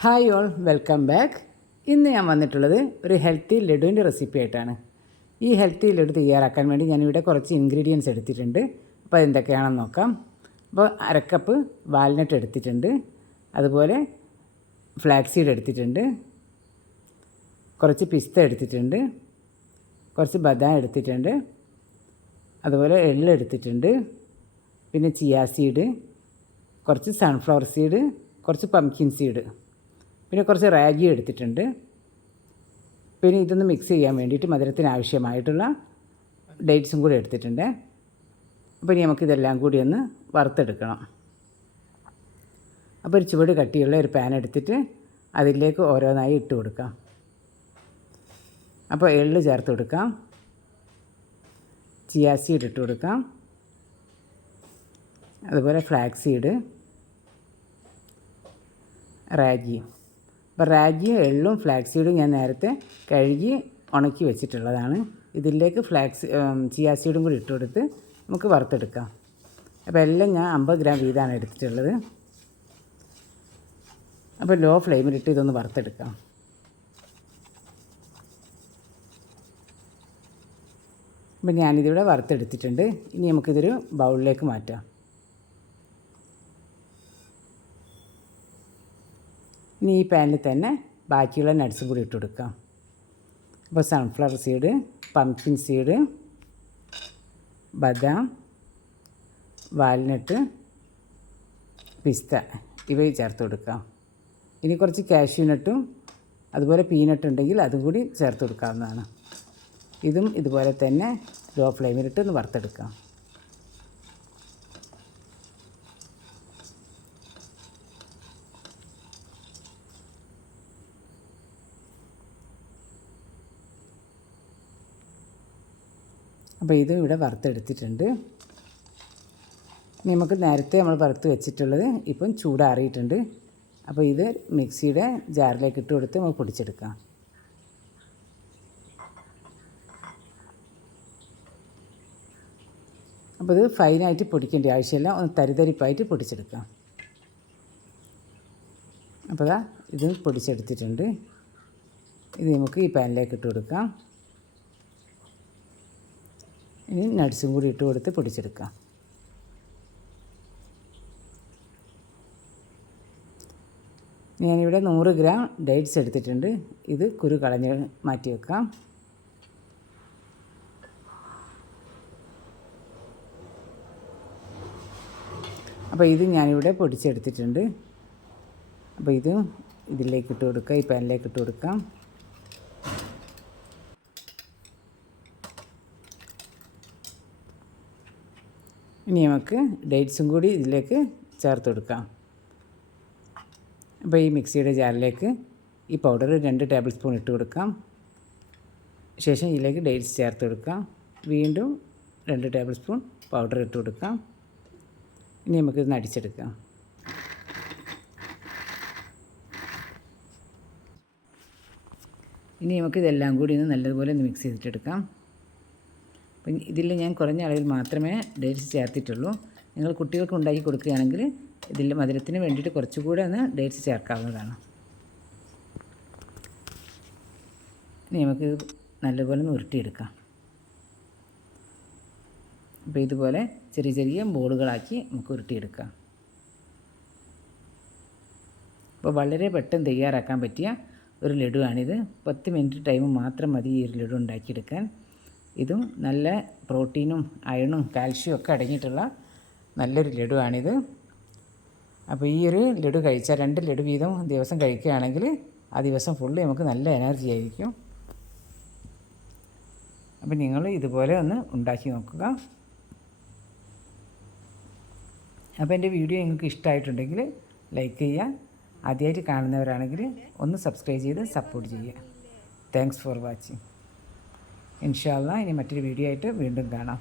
Hi all welcome back ഇന്ന് ഞാൻ വന്നിട്ടുള്ളത് ഒരു ഹെൽത്തി ലഡുവിന്റെ റെസിപ്പി ആയിട്ടാണ്. ഈ ഹെൽത്തി ലഡു തയ്യാറാക്കാൻ വേണ്ടി ഞാനിവിടെ കുറച്ച് ഇൻഗ്രീഡിയൻസ് എടുത്തിട്ടുണ്ട്. അപ്പോൾ അതെന്തൊക്കെയാണെന്ന് നോക്കാം. അപ്പോൾ അരക്കപ്പ് വാൽനട്ട് എടുത്തിട്ടുണ്ട്. അതുപോലെ ഫ്ലാക്സ് സീഡ് എടുത്തിട്ടുണ്ട്. കുറച്ച് പിസ്ത എടുത്തിട്ടുണ്ട്. കുറച്ച് ബദാം എടുത്തിട്ടുണ്ട്. അതുപോലെ എള്ള് എടുത്തിട്ടുണ്ട്. പിന്നെ ചിയാ സീഡ് കുറച്ച് സൺഫ്ലവർ സീഡ് കുറച്ച് പംകിൻ സീഡ് പിന്നെ കുറച്ച് റാഗി എടുത്തിട്ടുണ്ട്. പിന്നെ ഇതൊന്ന് മിക്സ് ചെയ്യാൻ വേണ്ടിയിട്ട് മധുരത്തിന് ആവശ്യമായിട്ടുള്ള ഡേറ്റ്സും കൂടി എടുത്തിട്ടുണ്ട്. അപ്പോൾ ഇനി നമുക്കിതെല്ലാം കൂടി ഒന്ന് വറുത്തെടുക്കണം. അപ്പോൾ ഒരു ചുവട് കട്ടിയുള്ള ഒരു പാൻ എടുത്തിട്ട് അതിലേക്ക് ഓരോന്നായി ഇട്ട് കൊടുക്കാം. അപ്പോൾ എള്ള് ചേർത്ത് കൊടുക്കാം. ചിയാ സീഡ് ഇട്ട് കൊടുക്കാം. അതുപോലെ ഫ്ലാക്സ് സീഡ് റാഗി. അപ്പോൾ റാഗിയും എള്ളും ഫ്ലാക്സ് സീഡും ഞാൻ നേരത്തെ കഴുകി ഉണക്കി വെച്ചിട്ടുള്ളതാണ്. ഇതിലേക്ക് ഫ്ലാക്സ് ചിയാ സീഡും കൂടി ഇട്ട് കൊടുത്ത് നമുക്ക് വറുത്തെടുക്കാം. അപ്പോൾ എല്ലാം ഞാൻ അമ്പത് ഗ്രാം വീതമാണ് എടുത്തിട്ടുള്ളത്. അപ്പോൾ ലോ ഫ്ലെയിമിലിട്ട് ഇതൊന്ന് വറുത്തെടുക്കാം. അപ്പം ഞാനിതിവിടെ വറുത്തെടുത്തിട്ടുണ്ട്. ഇനി നമുക്കിതൊരു ബൗളിലേക്ക് മാറ്റാം. ഇനി ഈ പാനിൽ തന്നെ ബാക്കിയുള്ള നട്ട്സും കൂടി ഇട്ട് കൊടുക്കാം അപ്പോൾ സൺഫ്ലവർ സീഡ് പംകിൻ സീഡ് ബദാം വാൽനട്ട് പിസ്ത ഇവ ചേർത്ത് കൊടുക്കാം. ഇനി കുറച്ച് കാഷ്യൂ നട്ടും അതുപോലെ പീനട്ട് ഉണ്ടെങ്കിൽ അതും കൂടി ചേർത്ത് കൊടുക്കാവുന്നതാണ്. ഇതും ഇതുപോലെ തന്നെ ലോ ഫ്ലെയിമിലിട്ട് ഒന്ന് വറുത്തെടുക്കാം. അപ്പോൾ ഇത് ഇവിടെ വറുത്തെടുത്തിട്ടുണ്ട്. നമുക്ക് നേരത്തെ നമ്മൾ വറുത്ത് വെച്ചിട്ടുള്ളത് ഇപ്പം ചൂടാറിയിട്ടുണ്ട്. അപ്പോൾ ഇത് മിക്സിയുടെ ജാറിലേക്ക് ഇട്ട് കൊടുത്ത് നമുക്ക് പൊടിച്ചെടുക്കാം. അപ്പോൾ ഇത് ഫൈനായിട്ട് പൊടിക്കേണ്ട ആവശ്യമില്ല. ഒന്ന് തരിതരിപ്പായിട്ട് പൊടിച്ചെടുക്കാം. അപ്പോൾ ഇത് പൊടിച്ചെടുത്തിട്ടുണ്ട്. ഇത് നമുക്ക് ഈ പാനിലേക്ക് ഇട്ട് കൊടുക്കാം. ഇനി നട്സും കൂടി ഇട്ട് കൊടുത്ത് പൊടിച്ചെടുക്കാം. ഞാനിവിടെ നൂറ് ഗ്രാം ഡേറ്റ്സ് എടുത്തിട്ടുണ്ട്. ഇത് കുരു കളഞ്ഞ് മാറ്റി വെക്കാം. അപ്പോൾ ഇത് ഞാനിവിടെ പൊടിച്ചെടുത്തിട്ടുണ്ട്. അപ്പോൾ ഇത് ഇതിലേക്ക് ഇട്ട് കൊടുക്കാം. ഈ പാനിലേക്ക് ഇട്ട് കൊടുക്കാം. ഇനി നമുക്ക് ഡേറ്റ്സും കൂടി ഇതിലേക്ക് ചേർത്ത് കൊടുക്കാം. അപ്പോൾ ഈ മിക്സിയുടെ ജാറിലേക്ക് ഈ പൗഡർ രണ്ട് ടേബിൾ സ്പൂൺ ഇട്ട് കൊടുക്കാം. ശേഷം ഇതിലേക്ക് ഡേറ്റ്സ് ചേർത്ത് കൊടുക്കാം. വീണ്ടും രണ്ട് ടേബിൾ സ്പൂൺ പൗഡർ ഇട്ട് കൊടുക്കാം. ഇനി നമുക്ക് നമുക്കിത് അടിച്ചെടുക്കാം. ഇനി നമുക്കിതെല്ലാം കൂടി ഒന്ന് നല്ലതുപോലെ ഒന്ന് മിക്സ് ചെയ്തിട്ടെടുക്കാം. അപ്പം ഇതിൽ ഞാൻ കുറഞ്ഞ അളവിൽ മാത്രമേ ഡേറ്റ്സ് ചേർത്തിട്ടുള്ളൂ. നിങ്ങൾ കുട്ടികൾക്ക് ഉണ്ടാക്കി കൊടുക്കുകയാണെങ്കിൽ ഇതിൽ മധുരത്തിന് വേണ്ടിയിട്ട് കുറച്ചുകൂടെ ഒന്ന് ഡേറ്റ്സ് ചേർക്കാവുന്നതാണ്. ഇനി നമുക്ക് നല്ലപോലെ ഒന്ന് ഉരുട്ടിയെടുക്കാം. അപ്പോൾ ഇതുപോലെ ചെറിയ ചെറിയ ബോളുകളാക്കി നമുക്ക് ഉരുട്ടിയെടുക്കാം. അപ്പോൾ വളരെ പെട്ടെന്ന് തയ്യാറാക്കാൻ പറ്റിയ ഒരു ലഡുവാണിത്. പത്ത് മിനിറ്റ് ടൈം മാത്രം മതി ഈ ഒരു ലഡു ഉണ്ടാക്കിയെടുക്കാൻ. ഇതും നല്ല പ്രോട്ടീനും അയണും കാൽഷ്യം ഒക്കെ അടങ്ങിയിട്ടുള്ള നല്ലൊരു ലഡുവാണിത്. അപ്പോൾ ഈ ഒരു ലഡു കഴിച്ചാൽ രണ്ട് ലഡു വീതം ദിവസം കഴിക്കുകയാണെങ്കിൽ ആ ദിവസം ഫുള്ള് നമുക്ക് നല്ല എനർജി ആയിരിക്കും. അപ്പോൾ നിങ്ങൾ ഇതുപോലെ ഒന്ന് ഉണ്ടാക്കി നോക്കുക. അപ്പോൾ എന്റെ വീഡിയോ നിങ്ങൾക്ക് ഇഷ്ടമായിട്ടുണ്ടെങ്കിൽ ലൈക്ക് ചെയ്യുക. ആദ്യമായിട്ട് കാണുന്നവരാണെങ്കിൽ ഒന്ന് സബ്സ്ക്രൈബ് ചെയ്ത് സപ്പോർട്ട് ചെയ്യുക. താങ്ക്സ് ഫോർ വാച്ചിങ് ഇൻഷാല്ല ഇനി മറ്റൊരു വീഡിയോ ആയിട്ട് വീണ്ടും കാണാം.